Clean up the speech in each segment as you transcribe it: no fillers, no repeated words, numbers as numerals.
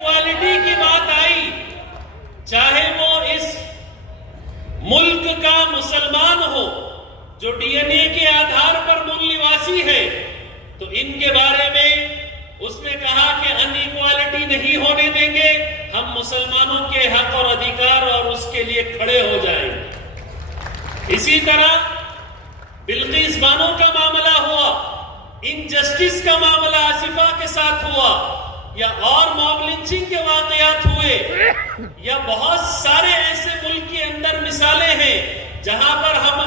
Quality کی بات آئی، چاہے وہ اس ملک کا مسلمان ہو جو ڈی این اے کے آدھار پر مول نواسی ہے، تو ان کے بارے میں اس نے کہا کہ ان ایکوالٹی نہیں ہونے دیں گے، ہم مسلمانوں کے حق اور ادھیکار اور اس کے لیے کھڑے ہو جائیں گے۔ اسی طرح بلقیس بانو کا معاملہ ہوا، انجسٹس کا معاملہ آصفہ کے ساتھ ہوا، یا اور موب لنچنگ کے واقعات ہوئے، یا بہت سارے ایسے ملک کے اندر مثالیں ہیں جہاں پر ہم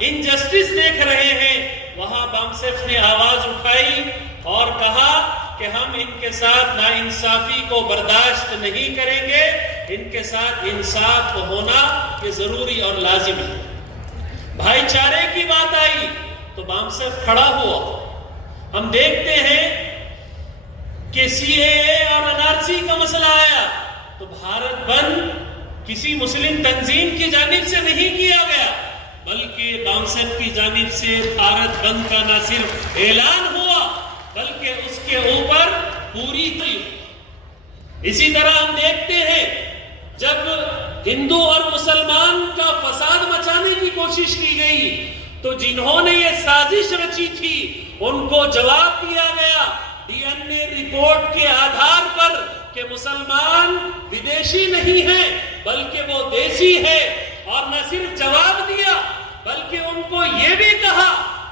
انجسٹس دیکھ رہے ہیں، وہاں بامسیف نے آواز اٹھائی اور کہا کہ ہم ان کے ساتھ ناانصافی کو برداشت نہیں کریں گے، ان کے ساتھ انصاف ہونا یہ ضروری اور لازم ہے۔ بھائی چارے کی بات آئی تو بامسیف کھڑا ہوا۔ ہم دیکھتے ہیں کہ سی اے اے اور این آر سی کا مسئلہ آیا تو بھارت بند کسی مسلم تنظیم کی جانب سے نہیں کیا گیا، بلکہ بامسیف کی جانب سے بھارت بند کا نہ صرف اعلان ہوا بلکہ اس کے اوپر پوری اسی طرح ہم دیکھتے ہیں جب ہندو اور مسلمان کا فساد مچانے کی کوشش کی گئی تو جنہوں نے یہ سازش رچی تھی ان کو جواب دیا گیا ڈی این اے رپورٹ کے آدھار پر کہ مسلمان ودیشی نہیں ہیں بلکہ وہ دیسی ہے، اور نہ صرف جواب دیا بلکہ ان کو یہ بھی کہا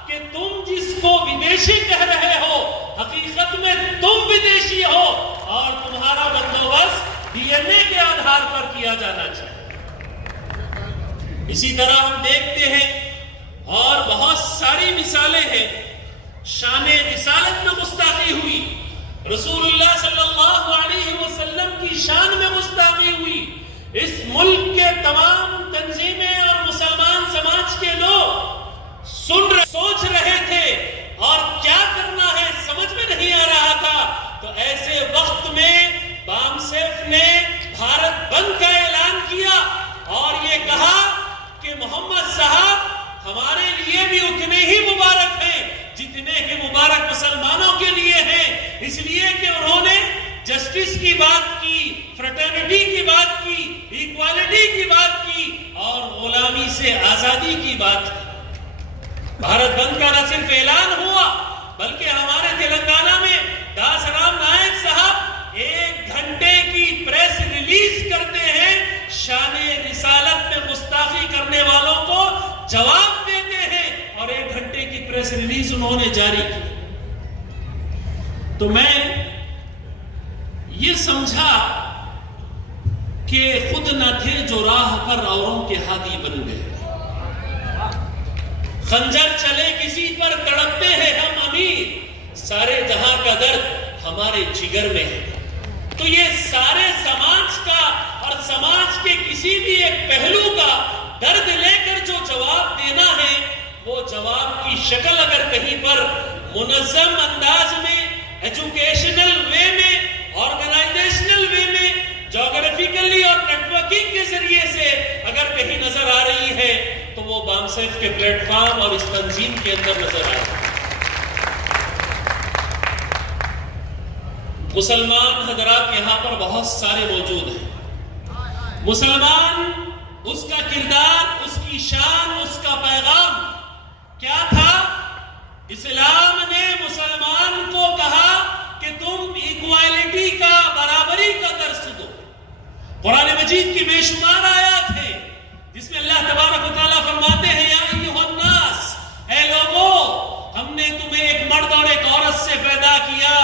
کہ تم جس کو ودیشی کہہ رہے ہو حقیقت میں تم ودیشی ہو اور تمہارا بندوبست ڈی این اے کے آدھار پر کیا جانا چاہیے۔ اسی طرح ہم دیکھتے ہیں اور بہت ساری مثالیں ہیں، شان رسالت میں گستاخی ہوئی، رسول اللہ صلی اللہ علیہ وسلم کی شان میں گستاخی ہوئی، اس ملک کے تمام تنظیمیں اور مسلمان سماج کے لوگ سوچ رہے تھے اور کیا کرنا ہے سمجھ میں نہیں آ رہا تھا، تو ایسے وقت میں بامسیف نے بھارت بند کا اعلان کیا اور یہ کہا کہ محمد صاحب ہمارے لیے بھی اتنے ہی مبارک ہیں جتنے کہ مبارک مسلمانوں کے لیے ہیں، اس لیے کہ انہوں نے جسٹس کی بات کی، فریٹرنٹی کی بات کی، ایکوالٹی کی بات کی اور غلامی سے آزادی کی بات کی۔ بھارت بند کا نہ صرف اعلان ہوا بلکہ ہمارے تلنگانہ میں داس رام نائک صاحب 1 گھنٹے کی پریس ریلیز کرتے ہیں، شان رسالت میں گستاخی کرنے والوں کو جواب دیتے ہیں، اور 1 گھنٹے کی پریس ریلیز انہوں نے جاری کی۔ تو میں یہ سمجھا کہ خود نہ تھے جو راہ پر اوروں کے ہادی بن گئے، خنجر چلے کسی پر تڑپتے ہیں ہم امیر، سارے جہاں کا درد ہمارے جگر میں ہے۔ تو یہ سارے سماج کا اور سماج کے کسی بھی ایک پہلو کا درد لے کر جو جواب دینا ہے، وہ جواب کی شکل اگر کہیں پر منظم انداز میں، ایجوکیشنل وے میں، آرگنائزیشنل وے میں، جغرافیکلی اور نیٹورکنگ کے ذریعے سے اگر کہیں نظر آ رہی ہے تو وہ بامسیف کے پلیٹ فارم اور اس تنظیم کے اندر نظر آ رہی ہے۔ مسلمان حضرات یہاں پر بہت سارے موجود ہیں، مسلمان اس کا کردار، اس کی شان، اس کا پیغام کیا تھا؟ اسلام نے مسلمان کو کہا کہ تم ایکوالٹی کا، برابری کا درس دو۔ قرآن مجید کی بے شمار آیات ہیں جس میں اللہ تبارک و تعالیٰ فرماتے ہیں یا ایھا الناس، اے لوگو ہم نے تمہیں ایک مرد اور ایک عورت سے پیدا کیا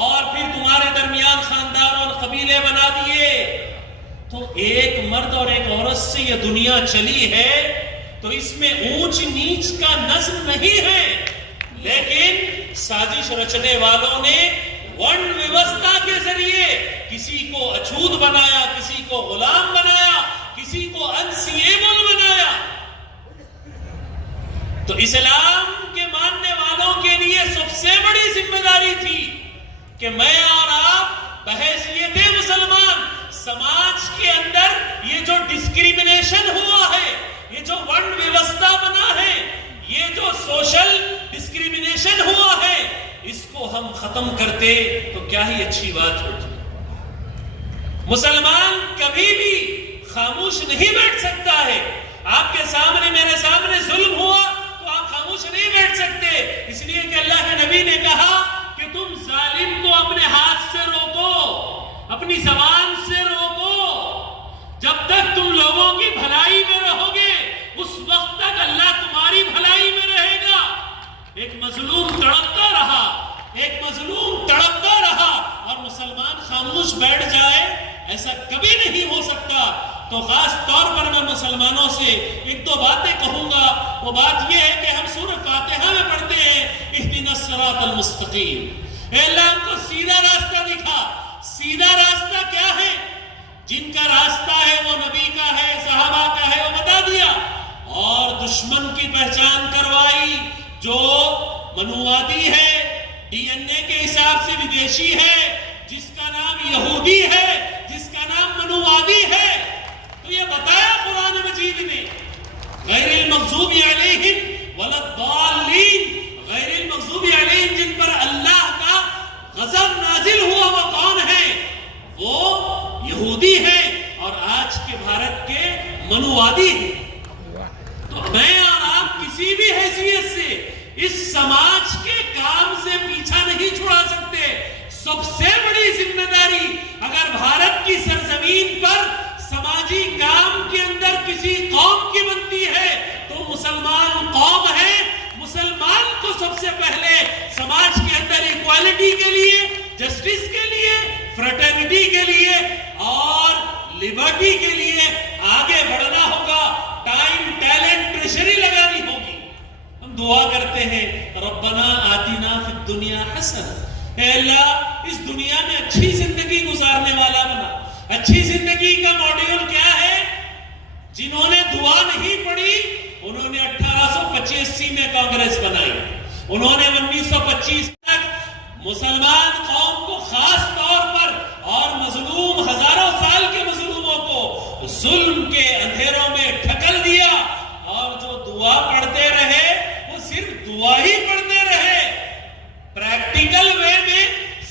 اور پھر تمہارے درمیان خاندان اور قبیلے بنا دیے۔ تو ایک مرد اور ایک عورت سے یہ دنیا چلی ہے تو اس میں اونچ نیچ کا نظم نہیں ہے، لیکن سازش رچنے والوں نے ورن ویوستھا کے ذریعے کسی کو اچھوت بنایا، کسی کو غلام بنایا، کسی کو انسیبل بنایا۔ تو اسلام کے ماننے والوں کے لیے سب سے بڑی ذمہ داری تھی کہ میں اور آپ بحیثیت مسلمان سماج کے اندر یہ جو ڈسکریمنیشن ہوا ہے، یہ جو ورن ویوستھا بنا ہے، یہ جو سوشل ڈسکریمنیشن ہوا ہے، اس کو ہم ختم کرتے تو کیا ہی اچھی بات ہوتی۔ مسلمان کبھی بھی خاموش نہیں بیٹھ سکتا ہے. آپ کے سامنے میرے سامنے ظلم ہوا تو آپ خاموش نہیں بیٹھ سکتے، اس لیے کہ اللہ کے نبی نے کہا کہ تم ظالم کو اپنے ہاتھ سے روکو، اپنی زبان سے روکو. جب تک تم لوگوں کی بھلائی میں رہو گے اس وقت تک اللہ تمہاری بھلائی میں رہے گا. ایک مظلوم تڑپتا رہا، ایک مظلوم تڑپتا رہا اور مسلمان خاموش بیٹھ جائے، ایسا کبھی نہیں ہو سکتا. تو خاص طور پر میں مسلمانوں سے ایک دو باتیں کہوں گا. وہ بات یہ ہے کہ ہم سورہ فاتحہ میں پڑھتے ہیں اہدنا الصراط المستقیم، اے اللہ ہم کو سیدھا راستہ دکھا. سیدھا راستہ کیا ہے؟ جن کا راستہ ہے وہ نبی کا ہے، صحابہ کا ہے، وہ بتا دیا. اور دشمن کی پہچان کروائی، جو منووادی ہے، ڈی این اے کے حساب سے ودیشی ہے، جس کا نام یہودی ہے، جس کا نام منووادی ہے. تو یہ بتایا قرآن مجید نے، غیر المغضوب علیہم ولا الضالین، غیر المغضوب علیہم جن پر اللہ کا غضب نازل ہوا وہ کون ہے؟ وہ یہودی ہے اور آج کے بھارت کے منووادی ہیں. تو میں اور آپ کسی بھی حیثیت سے اس سماج کے کام سے پیچھا نہیں چھڑا سکتے. سب سے بڑی ذمہ داری اگر بھارت کی سرزمین پر سماجی کام کے اندر کسی قوم کی بنتی ہے تو مسلمان قوم ہے. مسلمان کو سب سے پہلے سماج کے اندر ایکوالٹی کے لیے، جسٹس کے لیے، فریٹرنٹی کے لیے اور لبرٹی کے لیے آگے بڑھنا ہوگا. ٹائم، ٹیلنٹ، ٹریشری لگانی ہوگی. ہم دعا کرتے ہیں ربنا آتنا فی الدنیا حسنہ، اے اللہ اس دنیا میں اچھی زندگی گزارنے والا بنا. اچھی زندگی کا ماڈیول کیا ہے؟ جنہوں نے دعا نہیں پڑھی انہوں نے 1885 میں کانگریس بنائی، انہوں نے 1925 تک مسلمان قوم کو خاص طور پر اور مظلوم ہزاروں سال کے مظلوموں کو ظلم کے اندھیروں میں ڈھکل دیا. اور جو دعا پڑھتے رہے وہ صرف دعا ہی پڑھتے رہے. پریکٹیکل وے میں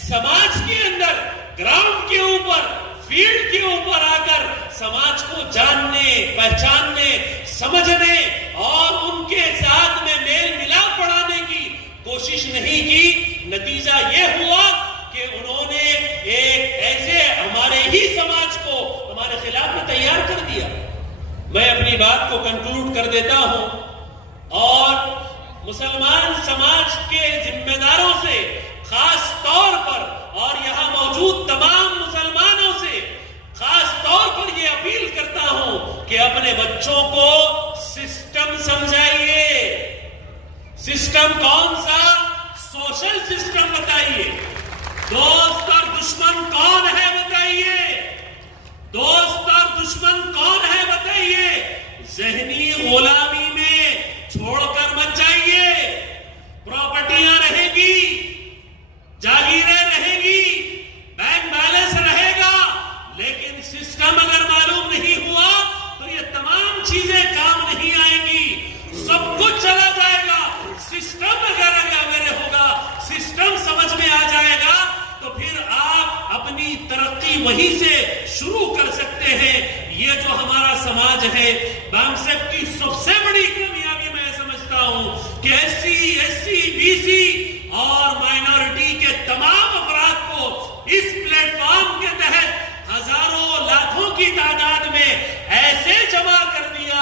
سماج کے اندر، گراؤنڈ کے اوپر، فیلڈ کے اوپر آ کر سماج کو جاننے، پہچاننے، سمجھنے اور ان کے ساتھ میں میل ملاپ بڑھانے کی کوشش نہیں کی. نتیجہ یہ ہوا کہ انہوں نے ایک ایسے ہمارے ہی سماج کو ہمارے خلاف میں تیار کر دیا. میں اپنی بات کو کنکلوڈ کر دیتا ہوں اور مسلمان سماج کے ذمہ داروں سے خاص طور پر اور یہاں موجود تمام مسلمانوں سے خاص طور پر یہ اپیل کرتا ہوں کہ اپنے بچوں کو سسٹم سمجھائیے. سسٹم کون سا؟ سوشل سسٹم بتائیے. دوست اور دشمن کون ہے بتائیے. دوست اور دشمن کون ہے بتائیے. ذہنی غلامی میں چھوڑ کر مت جائیے. پراپرٹیاں رہیں گی، جاگیریں رہیں گی، بینک بیلنس رہے گا، لیکن سسٹم اگر معلوم نہیں ہوا تو یہ تمام چیزیں کام نہیں آئیں گی. سب کچھ چلا جائے گا. سسٹم اگر ہوگا، سسٹم سمجھ میں آ جائے گا تو پھر آپ اپنی ترقی وہیں سے شروع کر سکتے ہیں. یہ جو ہمارا سماج ہے، بامسیف کی سب سے بڑی کامیابی میں سمجھتا ہوں کہ ایس سی، بی سی اور مائنورٹی کے تمام افراد کو اس پلیٹ فارم کے تحت ہزاروں لاکھوں کی تعداد میں ایسے جمع کر دیا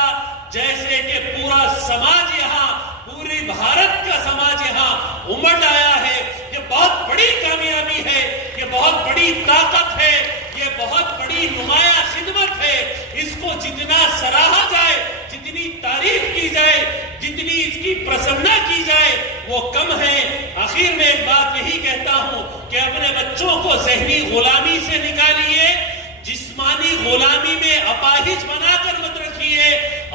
جیسے کہ پورا سماج یہاں، پوری بھارت کا سماج یہاں امٹ آیا ہے. یہ بہت بڑی کامیابی ہے، یہ بہت بڑی طاقت ہے، یہ بہت بڑی نمایاں خدمت ہے. اس کو جتنا سراہا جائے، جتنی تعریف کی جائے، جتنی اس کی پرسننا کی جائے وہ کم ہے. آخر میں ایک بات یہی کہتا ہوں کہ اپنے بچوں کو ذہنی غلامی سے نکالیے، جسمانی غلامی میں اپاہج بنا کر مت رکھیے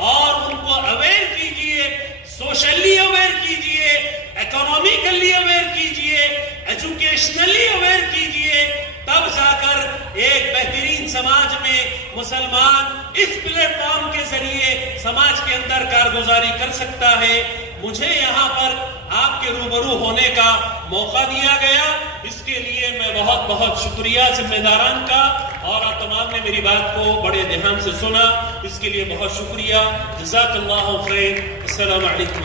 اور ان کو اویئر کیجیے، سوشلی اویئر کیجیے، اکنامیکلی اویئر کیجیے، ایجوکیشنلی اویئر کیجیے. تب جا کر ایک بہترین سماج میں مسلمان اس پلیٹ فارم کے ذریعے سماج کے اندر کارگزاری کر سکتا ہے. مجھے یہاں پر آپ کے روبرو ہونے کا موقع دیا گیا، اس کے لیے میں بہت بہت شکریہ ذمہ داران کا، اور آپ تمام نے میری بات کو بڑے دھیان سے سنا، اس کے لیے بہت شکریہ. جزاک اللہ خیر. السلام علیکم.